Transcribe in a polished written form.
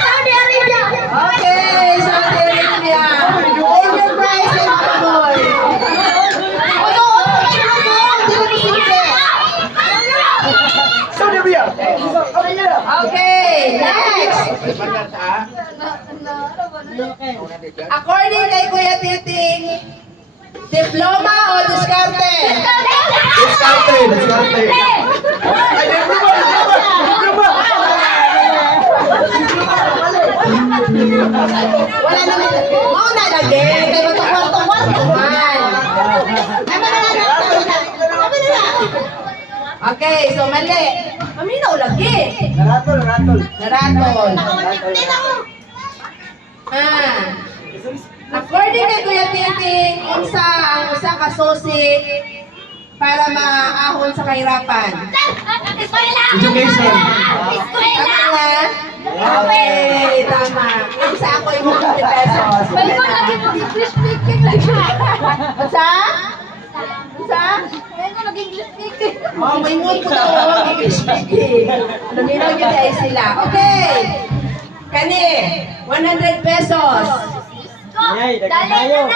Saudi Arabia. Okay, Saudi Arabia. Enterprise and Panoy. Saudi Arabia. Okay, next. According kay Kuya Titing, diploma o diskarte? Discarte. Ay, diploma. Wala naman. Mau na lagi. Kay matukwal-tukwal man. Okay, so mali. Paminaw lagi. Ratol. Naratol. According kay Kuya Titing, unsa ang usa ka susi para maahon sa kahirapan? Education. Tama nga? Okay, tama. Unsa ako yung 50 pesos? Unsa? Unsa? Oh, may mood ko to. English speaking. Luminaw yun ay sila. Okay. Kani, 100 pesos. Dali na na.